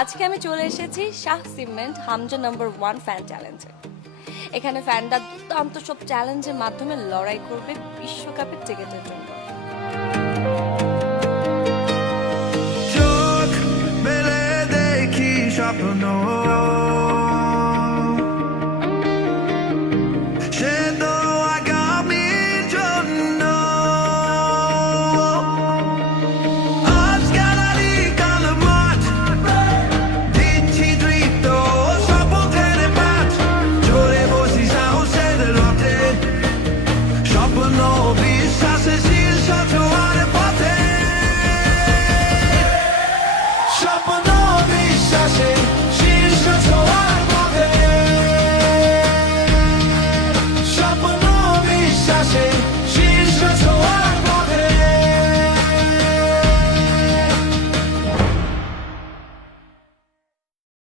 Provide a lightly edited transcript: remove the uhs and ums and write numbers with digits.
আজকে আমি চলে এসেছি Shah cement Hamza number 1 fan চ্যালেঞ্জে। এখানে ফ্যানরা দুর্দান্ত সব চ্যালেঞ্জের মাধ্যমে লড়াই করবে বিশ্বকাপের টিকেটের জন্য। চোখ মেলে দেখি স্বপ্ন, সে তো আগামীর জন্য। আজ গ্যালারি কাল মাঠ, দিচ্ছি দৃপ্ত শপথের পাঠ। জোরে বসি সাহসের রথে, স্বপ্ন বিশ্বাসে শীর্ষ ছোঁয়ার পথে। স্বপ্ন বিশ্বাসে শীর্ষ ছোঁয়ার পথে। স্বপ্ন বিশ্বাসে শীর্ষ ছোঁয়ার